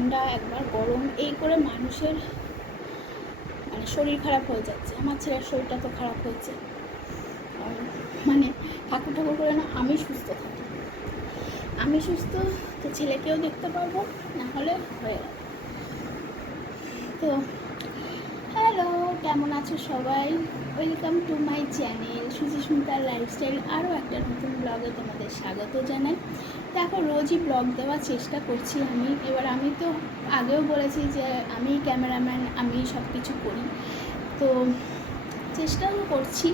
ঠান্ডা, একবার গরম, এই করে মানুষের মানে শরীর খারাপ হয়ে যাচ্ছে। আমার ছেলের শরীরটা তো খারাপ হয়েছে, মানে ঠাকুর ঠাকুর করে না আমি সুস্থ থাকি। আমি সুস্থ তো ছেলেকেও দেখতে পারবো, না হলে হয়ে গেল। তো হ্যালো, কেমন আছো সবাই? ওয়েলকাম টু মাই চ্যানেল সুচিস্মিতার লাইফস্টাইল। আরও একটা নতুন ব্লগে তোমাদের স্বাগত জানাই। দেখো, রোজই ব্লগ দেওয়ার চেষ্টা করছি আমি। এবার আমি তো আগেও বলেছি যে আমি ক্যামেরাম্যান, আমি সব কিছু করি, তো চেষ্টাও করছি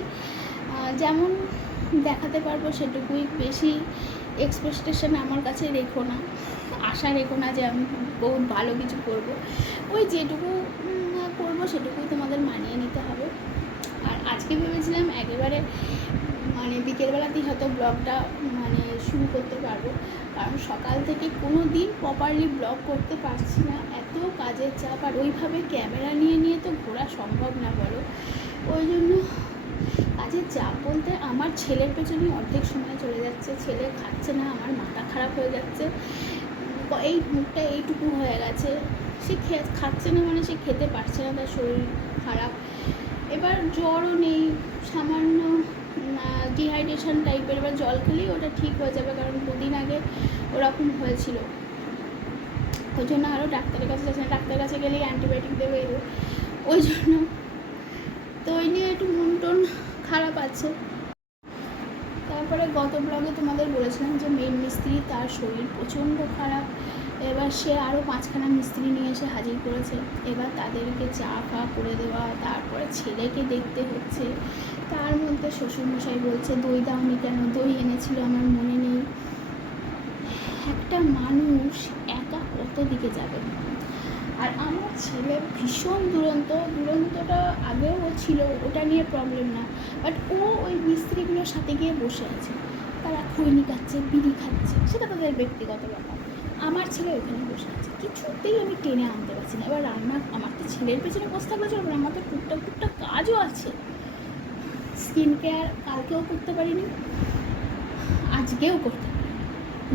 যেমন দেখাতে পারবো সেটুকুই। বেশি এক্সপেকটেশন আমার কাছে রেখো না, আশা রেখো না যে আমি বহুত ভালো কিছু করব। ওই যেটুকু করবো সেটুকুই তোমাদের মানিয়ে নিতে হবে। আর আজকে ভেবেছিলাম একেবারে মানে বিকেলবেলাতেই হয়তো ব্লগটা মানে শুরু করতে পারবো, কারণ সকাল থেকে কোনো দিন প্রপারলি ব্লগ করতে পারছি না, এত কাজের চাপ। আর ওইভাবে ক্যামেরা নিয়ে তো ঘোরা সম্ভব না, বলো। ওই জন্য কাজের চাপ বলতে আমার ছেলের পেছনেই অর্ধেক সময় চলে যাচ্ছে। ছেলে খাচ্ছে না, আমার মাথা খারাপ হয়ে যাচ্ছে। এই মুখটা এইটুকু হয়ে গেছে, সে খাচ্ছে না মানে সে খেতে পারছে না, তার শরীর খারাপ। এবার জ্বরও নেই, সামান্য ডিহাইড্রেশন টাইপের। এবার জল খেলেই ওটা ঠিক হয়ে যাবে, কারণ দুদিন আগে ওরকম হয়েছিল। ওই জন্য আরও ডাক্তারের কাছে যাচ্ছে না, ডাক্তারের কাছে গেলেই অ্যান্টিবায়োটিক দেবে। ওই জন্য তো ওই নিয়ে একটু মন টন খারাপ আছে। তারপরে গত ব্লগে তোমাদের বলেছিলাম যে মেন মিস্ত্রি, তার শরীর প্রচণ্ড খারাপ। এবার সে আরও 5খানা মিস্ত্রি নিয়ে এসে হাজির করেছে। এবার তাদেরকে চা ফা করে দেওয়া, তারপরে ছেলেকে দেখতে হচ্ছে। তার মধ্যে শ্বশুরমশাই বলছে দই দাওনি কেন, দই এনেছিল আমার মনে নেই। একটা মানুষ একা কত দিকে যাবে। আর আমার ছেলে ভীষণ দুরন্তটা আগেও ও ছিল, ওটা নিয়ে প্রবলেম না, বাট ও ওই মিস্ত্রিগুলোর সাথে গিয়ে বসে আছে। তারা খৈনি খাচ্ছে, বিড়ি খাচ্ছে, সেটা তাদের ব্যক্তিগত ব্যাপার। আমার ছেলে ওখানে বসে আছে, কিছুতেই আমি টেনে আনতে পারছি না। এবার রান্না, আমার তো ছেলের পেছনে বসে থাকলে চলবে না, আমার তো টুকটাক কাজও আছে। স্কিন কেয়ার কালকেও করতে পারিনি, আজকেও করতে পারিনি।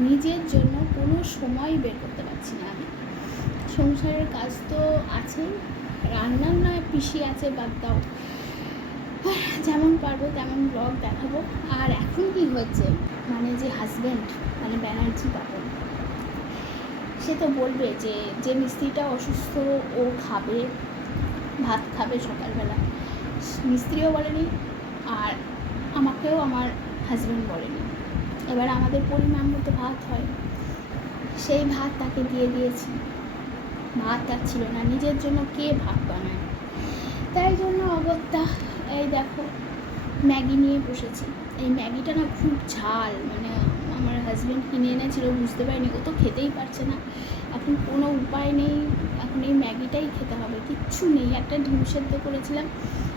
নিজের জন্য কোনো সময় বের করতে পারছি না আমি। সংসারের কাজ তো আছেই, রান্নার না পিসি আছে, বাদ দাও। যেমন পারবো তেমন ব্লগ দেখাবো। আর এখন কি হচ্ছে, মানে যে হাজব্যান্ড, মানে ব্যানার্জি বাবন, সে তো বলবে যে যে মিস্ত্রিটা অসুস্থ ও খাবে, ভাত খাবে সকালবেলা। মিস্ত্রিও বলেনি, আর আমাকেও আমার হাজব্যান্ড বলেনি। এবার আমাদের পরিমাণ মতো ভাত হয়, সেই ভাত তাকে দিয়ে দিয়েছি। ভাত আর ছিল না, নিজের জন্য কে ভাত বানায়? তাই জন্য অগত্যা এই দেখো ম্যাগি নিয়ে বসেছি। এই ম্যাগিটা না খুব ঝাল, মানে আমার হাজব্যান্ড কিনে এনেছিল, বুঝতে পারিনি, ও তো খেতেই পারছে না। এখন কোনো উপায় নেই, এখন এই ম্যাগিটাই খেতে হবে, কিচ্ছু নেই। একটা ডিম সেদ্ধ করেছিলাম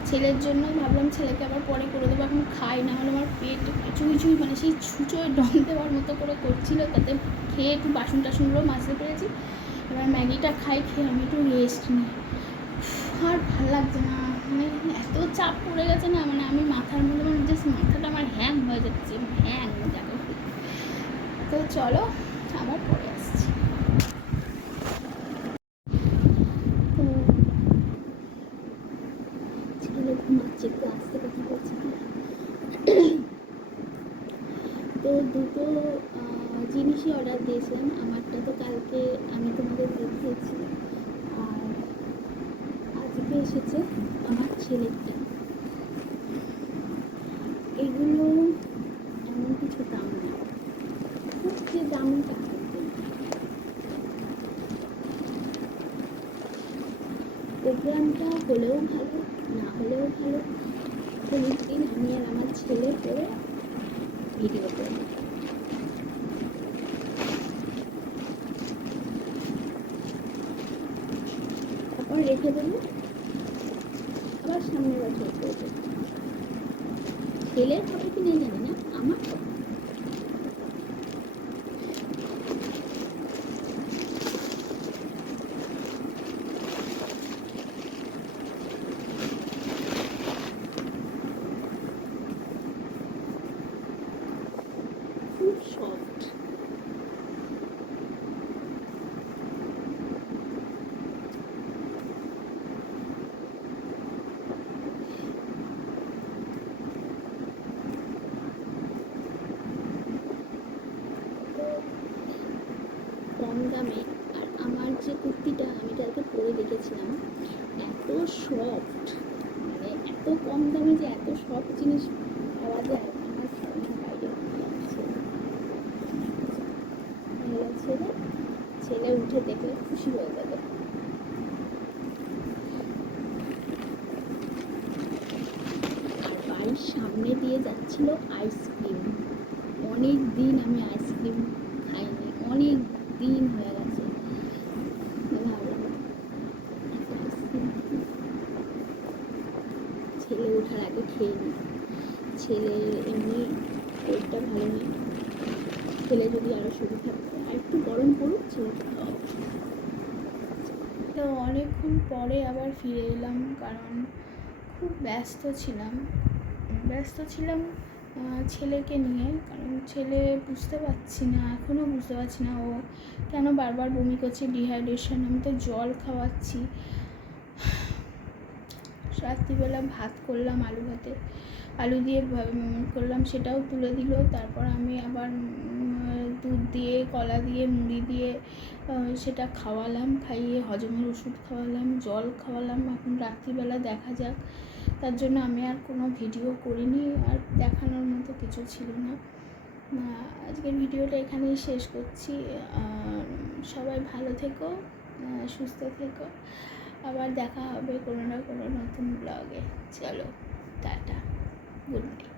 ছেলের জন্য, ভাবলাম ছেলেকে আবার পরে করে দেবো, এখন খাই না হলে আমার পেট চুই মানে সেই ছুঁচোয় ডং দেওয়ার মতো করে করছিল। তাতে খেয়ে একটু বাসন টাসনগুলো মাজতে পেরেছি। এবার ম্যাগিটা খাই, খেয়ে আমি একটু রেস্ট নিই। আর ভালো লাগছে না, মানে এত চাপ পড়ে গেছে না, মানে আমি মাথার মধ্যে মানে জাস্ট মাথাটা আমার হ্যাং হয়ে যাচ্ছে, হ্যাং দেখো। তো চলো আবার পরে আসছি। তো ছেলে ঘুমাচ্ছে, একটু আস্তে কথা বলছি। তো দুটো জিনিসই অর্ডার দিয়েছিলাম। আমারটা তো কালকে আমি তোমাদের দেখিয়েছি, আর আজকে এসেছে আমার ছেলেরটা। এগুলো এমন কিছু দাম না, খুব যে দামি তা কিন্তু। প্রোগ্রামটা হলেও ভালো, না হলেও ভালো, হোলির দিন আমি আর আমার ছেলে করে ভিডিও করি। তারপর রেখে দেবো, আবার সামনের বছর করবো। ছেলের হবে কি নেই জানি না, আমার হবে। খুব সফট। দামে। আর আমার যে কুর্তিটা আমি কালকে পরে দেখেছিলাম, এত সফট, মানে এত কম দামে যে এত সফট জিনিস পাওয়া যায় আমার ধারণার বাইরে। ছেলে ছেলে উঠে দেখলে খুশি হয়ে যাবে। আর বাড়ির সামনে দিয়ে যাচ্ছিল আইসক্রিম। অনেক দিন আমি আইসক্রিম খাইনি, অনেক দিন হয়ে গেছে। ভাবলাম একটা আইসক্রিম ছেলে ওঠার আগে খেয়ে নিই। ছেলের এমনি শরীরটা ভালো নেই, ছেলে যদি আরও শরীর খারাপ করে, আর একটু গরম পড়ুক, ছেলেকে খাওয়াবো। তো অনেকক্ষণ পরে আবার ফিরে এলাম, কারণ খুব ব্যস্ত ছিলাম ছেলেকে নিয়ে। কারণ ছেলে বুঝতে পারছি না, এখনও বুঝতে পারছি না ও কেন বারবার বমি করছে, ডিহাইড্রেশন। আমি তো জল খাওয়াচ্ছি। রাত্রিবেলা ভাত করলাম, আলু দিয়ে করলাম, সেটাও তুলে দিল। তারপর আমি আবার দুধ দিয়ে, কলা দিয়ে, মুড়ি দিয়ে সেটা খাওয়ালাম, খাইয়ে হজমের ওষুধ খাওয়ালাম, জল খাওয়ালাম। এখন রাত্রিবেলা দেখা যাক, তার জন্য আমি আর কোনো ভিডিও করিনি, আর দেখানোর মতো কিছু ছিল না। আজকের ভিডিওটা এখানেই শেষ করছি। সবাই ভালো থেকো, সুস্থ থেকো। আবার দেখা হবে কোনো না কোনো নতুন ব্লগে। চলো, টাটা, গুড নাইট।